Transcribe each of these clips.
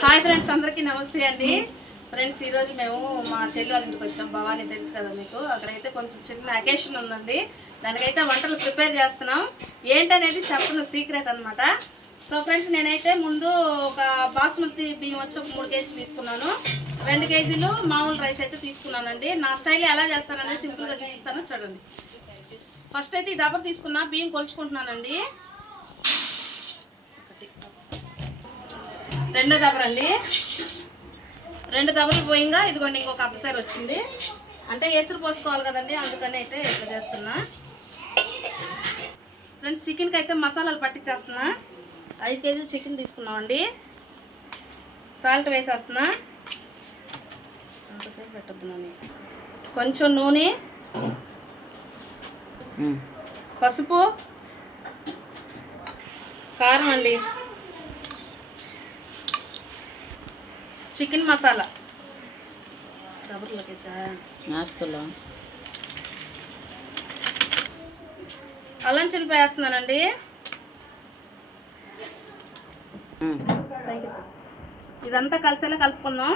Hi friends అందరికీ నమస్తే అండి. ఫ్రెండ్స్ ఈరోజు మేము మా చెల్లి వాళ్ళ ఇంటికి వచ్చాం. భవానీ తెలుసు కదా మీకు? అక్కడైతే కొంచెం చిన్న అకేషన్ ఉందండి. దానికైతే వంటలు ప్రిపేర్ చేస్తున్నాం. ఏంటనేది చెప్పను సీక్రెట్ అనమాట సో ఫ్రెండ్స్ నేనైతే ముందు ఒక బాస్మతి బియ్యం వచ్చి ఒక మూడు కేజీలు తీసుకున్నాను. రెండు కేజీలు మామూలు రైస్ అయితే తీసుకున్నానండి. నా స్టైల్ ఎలా చేస్తాననేది సింపుల్గా చూపిస్తాను చూడండి. ఫస్ట్ అయితే ఈ దెబ్బ తీసుకున్నా బియ్యం కొలుచుకుంటున్నానండి. రెండో దెబ్బరండి రెండు దెబ్బలు పోయింగా ఇదిగోండి ఇంకొక అద్దసారి వచ్చింది. అంటే ఎసురు పోసుకోవాలి కదండి అందుకని అయితే ఇట్లా చేస్తున్నా. ఫ్రెండ్స్ చికెన్కి అయితే మసాలాలు పట్టించేస్తున్నా ఐదు కేజీలు చికెన్ తీసుకున్నామండి. సాల్ట్ వేసేస్తున్నా. అంతసేపు పెట్టద్దు నూనె. కొంచెం నూనె. పసుపు. కారం అండి. Chicken masala. నాస్తులో. అల్లం చిల్లిపాయ వేస్తున్నానండి. ఇదంతా కలిసేలా కలుపుకుందాం.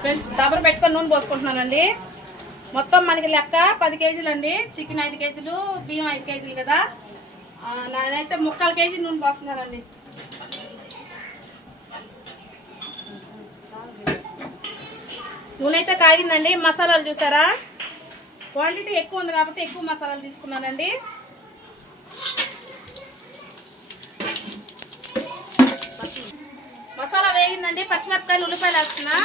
ఫ్రెండ్స్ డబర్ పెట్టుకొని నూనె పోసుకుంటున్నానండి. మొత్తం మనకి లెక్క పది కేజీలు అండి. చికెన్ ఐదు కేజీలు బియ్యం ఐదు కేజీలు కదా. నేనైతే ముక్కాలు కేజీ నూనె పోస్తున్నానండి. నూనె అయితే కాగిందండి. మసాలాలు చూసారా? క్వాంటిటీ ఎక్కువ ఉంది కాబట్టి ఎక్కువ మసాలాలు తీసుకున్నానండి. మసాలా వేగిందండి. పచ్చిమిరపకాయలు ఉల్లిపాయలు వేస్తున్నా.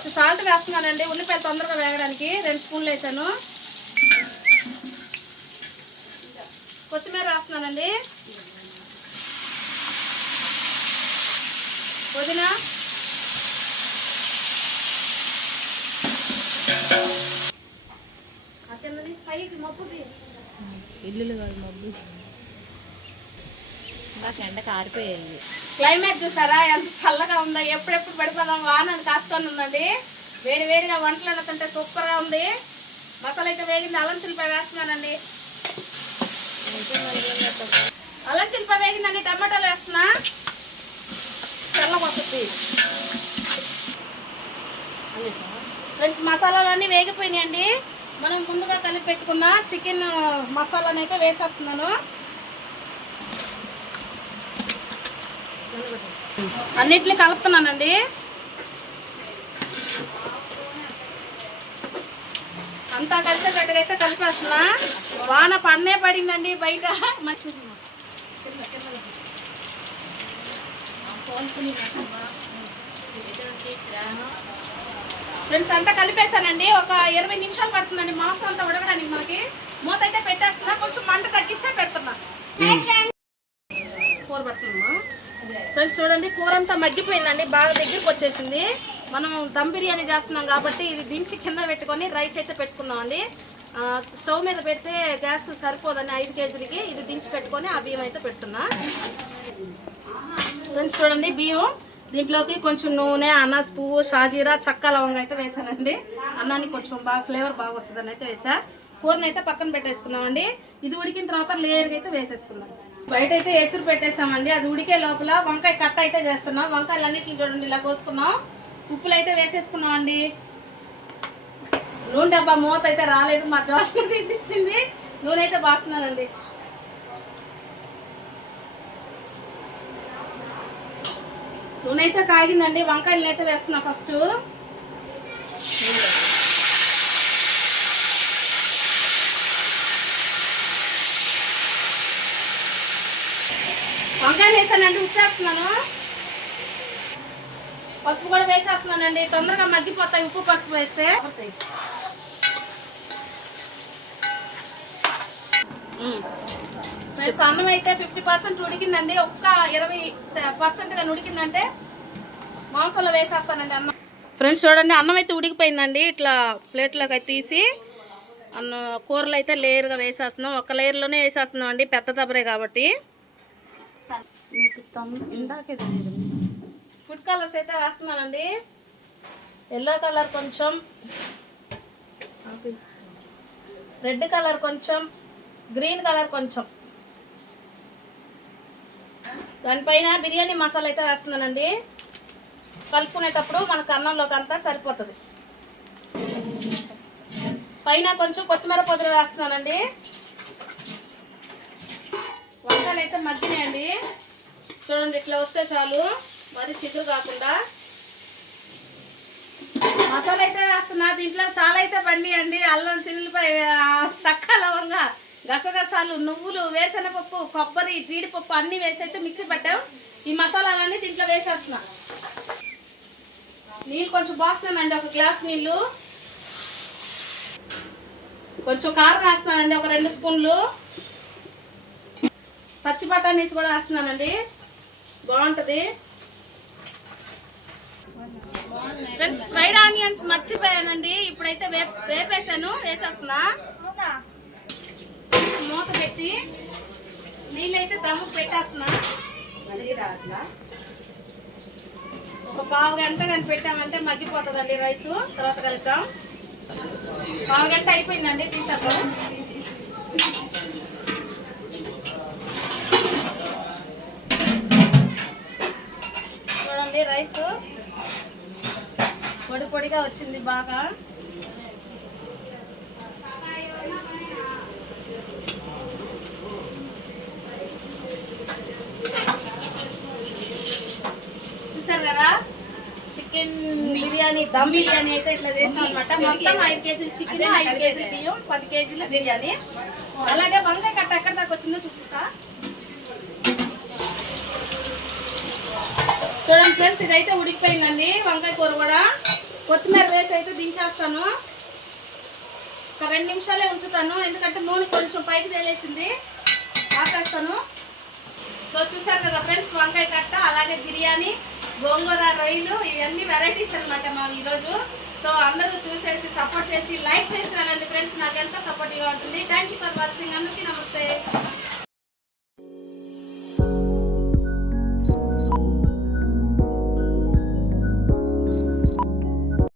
కొంచెం సాల్ట్ వేస్తున్నానండి. ఉల్లిపాయలు తొందరగా వేగడానికి రెండు స్పూన్లు వేసాను. కొత్తిమీర వేస్తున్నానండి. పుదీనా ఆ కిందది పైకి ఇల్లులు కాదు మబ్బు. ఇంకా ఎండ కారిపోయాయి క్లైమేట్ చూసారా? ఎంత చల్లగా ఉందో. ఎప్పుడెప్పుడు పడిపోదాం వాన అని కాసుకొని ఉందండి వేడి వేడిగా వంటలు వండుతుంటే సూపర్గా ఉంది. మసాలా అయితే వేగింది. అల్లం చిల్లిపాయ వేస్తున్నానండి. అల్లం చిల్లిపాయ వేగిందండి. టమాటాలు వేస్తున్నా. తెల్లబోతుంది ఫ్రెండ్స్ మసాలాలన్నీ వేగిపోయినాయండి. మనం ముందుగా కలిపి పెట్టుకున్న చికెన్ మసాలాని అయితే వేసేస్తున్నాను. అన్నిటిని కలుపుతున్నానండి. అంతా కలిసేటట్టుగా అయితే కలిపేస్తున్నా. వాన పన్నే పడిందండి బయట. మంచి ఫ్రెండ్స్ అంతా కలిపేసానండి ఒక ఇరవై నిమిషాలు పడుతుందండి. మాంసం అంతా ఉడకడానికి మనకి మూత అయితే పెట్టేస్తున్నా. కొంచెం మంట తగ్గించే పెడుతున్నా. ఫ్రెండ్స్ చూడండి కూర అంతా మగ్గిపోయిందండి బాగా దగ్గరికి వచ్చేసింది. మనం దమ్ బిర్యానీ చేస్తున్నాం కాబట్టి ఇది దించి కింద పెట్టుకొని రైస్ అయితే పెట్టుకున్నామండి. స్టవ్ మీద పెడితే గ్యాస్ సరిపోదని ఐదు కేజీలకి. ఇది దించి పెట్టుకొని ఆ బియ్యం అయితే పెడుతున్నా. ఫ్రెండ్స్ చూడండి బియ్యం. దీంట్లోకి కొంచెం నూనె అనాస్ పువ్వు షాజీరా చక్క లవంగా అయితే వేసానండి. అన్నానికి కొంచెం బాగా ఫ్లేవర్ బాగా వస్తుందని అయితే వేసా. కూరని అయితే పక్కన పెట్టేసుకున్నామండి. ఇది ఉడికిన తర్వాత లేయర్గా అయితే వేసేసుకున్నాం బయట అయితే ఎసురు పెట్టేసామండి. అది ఉడికే లోపల వంకాయ కట్ అయితే చేస్తున్నాం. వంకాయలు అన్నింటిని చూడండి ఇలా కోసుకున్నాం. ఉప్పులు అయితే వేసేసుకున్నామండి. నూనె డబ్బా మూత అయితే రాలేదు. మా జోష్ తీసి ఇచ్చింది నూనె అయితే బాస్తున్నానండి. నూనె అయితే కాగిందండి. వంకాయలు అయితే వేస్తున్నా ఫస్ట్. వంకాయలు వేసానండి ఉప్పు వేస్తున్నాను పసుపు కూడా వేసేస్తున్నానండి తొందరగా మగ్గిపోతాయి ఉప్పు పసుపు వేస్తే. ఫ్రెండ్స్ అన్నం అయితే ఫిఫ్టీ పర్సెంట్ ఉడికిందండి ఒక్క ఇరవై పర్సెంట్గా ఉడికిందంటే మాంసంలో వేసేస్తానండి అన్నం. ఫ్రెండ్స్ చూడండి అన్నం అయితే ఉడికిపోయిందండి ఇట్లా ప్లేట్లోకి అయితే తీసి అన్న కూరలు అయితే లేయర్గా వేసేస్తున్నాం. ఒక్క లేయర్లోనే వేసేస్తున్నాం అండి పెద్ద దబ్బరే కాబట్టి. మీకు ఇందాకే తెలియదు ఫుడ్ కలర్స్ అయితే వేస్తున్నానండి. ఎల్లో కలర్ కొంచెం. రెడ్ కలర్ కొంచెం. గ్రీన్ కలర్ కొంచెం. దానిపైన బిర్యానీ మసాలా అయితే వేస్తున్నానండి. కలుపుకునేటప్పుడు మనకు అన్నంలోకి అంతా సరిపోతుంది. పైన కొంచెం కొత్తిమీర పొదురు వేస్తున్నానండి. వంటలు అయితే మగ్గినాయండి చూడండి ఇట్లా వస్తే చాలు. మరి చిగురు కాకుండా. మసాలా అయితే వేస్తున్నా. దీంట్లో చాలా అయితే బండి అండి అల్లం చిల్లిపాయ చక్క లవంగా గసగసాలు నువ్వులు వేరుశనగపప్పు కొబ్బరి జీడిపప్పు అన్నీ వేసి అయితే మిక్సీ పెట్టాం. ఈ మసాలాలన్నీ దీంట్లో వేసేస్తున్నా. నీళ్ళు కొంచెం పోస్తున్నానండి. ఒక గ్లాస్ నీళ్ళు. కొంచెం కారం వేస్తున్నానండి. ఒక రెండు స్పూన్లు. పచ్చి బఠానీస్ కూడా వేస్తున్నానండి. బాగుంటుంది. ఫ్రెండ్స్ ఫ్రైడ్ ఆనియన్స్ మర్చిపోయానండి. ఇప్పుడైతే వేప్ వేపేసాను వేసేస్తున్నా. మూత పెట్టి నీళ్ళైతే దమ్ము పెట్టేస్తున్నా. ఒక పావు గంట కానీ పెట్టామంటే మగ్గిపోతుందండి రైస్. తర్వాత కలుపుతాం పావు గంట అయిపోయిందండి తీసేద్దాం. రైస్. పొడి పొడిగా వచ్చింది బాగా. చూసారు కదా? చికెన్ బిర్యానీ దమ్ బిర్యానీ అయితే ఇట్లా చేసాం అనమాట మొత్తం ఐదు కేజీలు చికెన్ ఐదు కేజీలు బియ్యం పది కేజీల బిర్యానీ. అలాగే వంకాయ కట్ట ఎక్కడ దాకా వచ్చిందో చూపిస్తా. చూడండి ఫ్రెండ్స్ ఇదైతే ఉడికిపోయిందండి. వంకాయ కూర కూడా. కొత్తిమీర వేసి అయితే దించేస్తాను. ఒక రెండు నిమిషాలే ఉంచుతాను. ఎందుకంటే నూనె కొంచెం పైకి తేలేసింది. ఆపేస్తాను. సో చూసారు కదా ఫ్రెండ్స్ వంకాయ కట్ట అలాగే బిర్యానీ గోంగూర రొయ్యలు ఇవన్నీ వెరైటీస్ అనమాట మాకు ఈరోజు. సో అందరూ చూసేసి సపోర్ట్ చేసి లైక్ చేసినారండి ఫ్రెండ్స్. నాకు ఎంతో సపోర్టివ్గా ఉంటుంది. థ్యాంక్ యూ ఫర్ వాచింగ్ అందరికీ